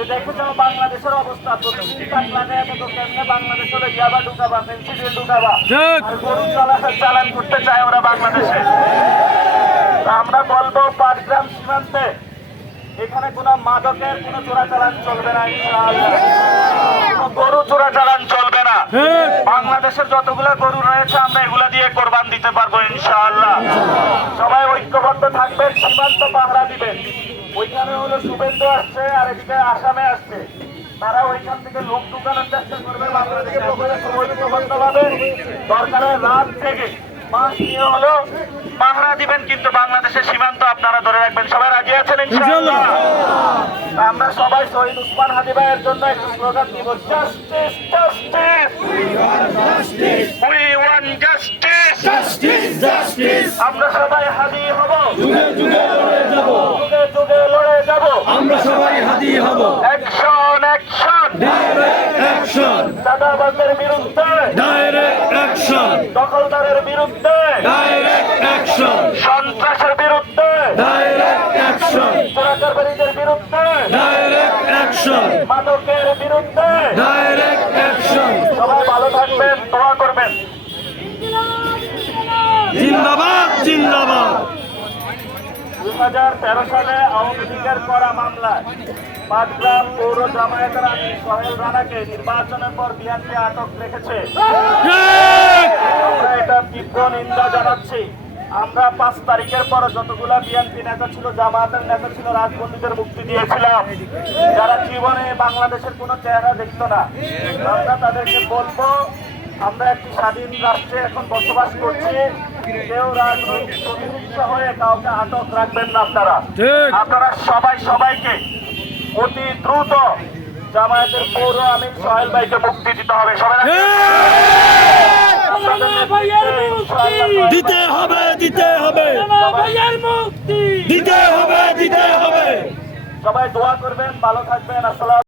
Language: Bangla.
যে দেখে যাও বাংলাদেশের অবস্থা, প্রতিদিন টাক লাগায় দেখো কেমনে বাংলাদেশ হলে ইয়াবা ঢুকাবা, ফেন্সিডিল ঢুকাবা, আর গরু চালান করতে চায় ওরা বাংলাদেশে। আমরা বলবো পাটগ্রাম সীমান্তে এখানে কোনো মাদকের কোনো চোরাচালান চলবে না, ইনশাআল্লাহ। কোনো গরু চোরাচালান চলবে না। বাংলাদেশের যতগুলো গরু রয়েছে আমরা এগুলা দিয়ে কোরবান দিতে পারবো, ইনশাআল্লাহ। সবাই ঐক্যবদ্ধ থাকবেন, সীমান্ত পাহারা দিবেন। ওইখানে হলো শুভেন্দু আসছে আর এদিকে আসামে আসছে, তারা ওইখান থেকে লোক ঢুকানোর চেষ্টা করবে বাংলাদেশের ঐক্যবদ্ধভাবে। দরকার রাত থেকে মাস নিয়ে হলো পাহারা দিবেন, কিন্তু বাংলাদেশের সীমান্ত আপনারা ধরে রাখবেন। সবাই রাজি আছেন ইনশাআল্লাহ? আমরা সবাই শহীদ উসমান হাদি ভাইয়ের জন্য একটি স্লোগান দিব, justice justice, we want justice, justice justice. আমরা সবাই হাদি হব, যুগে যুগে লড়ে যাব, যুগে যুগে লড়ে যাব, আমরা সবাই হাদি হব। অ্যাকশন অ্যাকশন, ডাইরেক্ট অ্যাকশন, চাঁদাবাজের বিরুদ্ধে ডাইরেক্ট অ্যাকশন, দখলদারের বিরুদ্ধে ডাইরেক্ট অ্যাকশন, সন্ত্রাসের বিরুদ্ধে ডাইরেক্ট অ্যাকশন, চোরাকারবারিদের বিরুদ্ধে ডাইরেক্ট অ্যাকশন, মাদকের বিরুদ্ধে ডাইরেক্ট অ্যাকশন। সবাই ভালো থাকবেন, দোয়া করবেন। জিন্দাবাদ জিন্দাবাদ। 2013 সালে আওয়ামী লীগের করা মামলায় পাটগ্রাম পৌর জামায়াতের আমির সোহেল রানাকে নির্বাচনের পর বিএনপি আটক রেখেছে। আমরা এটা তীব্র নিন্দা জানাচ্ছি। আমরা 5 তারিখের পর যতগুলো বিএনপি নেতা ছিল, জামায়াতের নেতা ছিল, রাজবন্দীদের মুক্তি দিয়েছিলাম, যারা জীবনে বাংলাদেশের কোনো চেহারা দেখতো না। আমরা তাদেরকে বলবো, আমরা একটি স্বাধীন রাষ্ট্রে এখন বসবাস করছি, কেউ রাজনৈতিক প্রতিনিধি হয়ে কাউকে আটক রাখবেন না। আপনারা সবাই সবাইকে অতি দ্রুত জামায়াতের পৌর আমির সোহেল ভাইকে মুক্তি দিতে হবে। সবাই দিতে হবে দিতে হবে দিতে হবে দিতে হবে। সবাই দোয়া করবেন, ভালো থাকবেন। আসসালাম।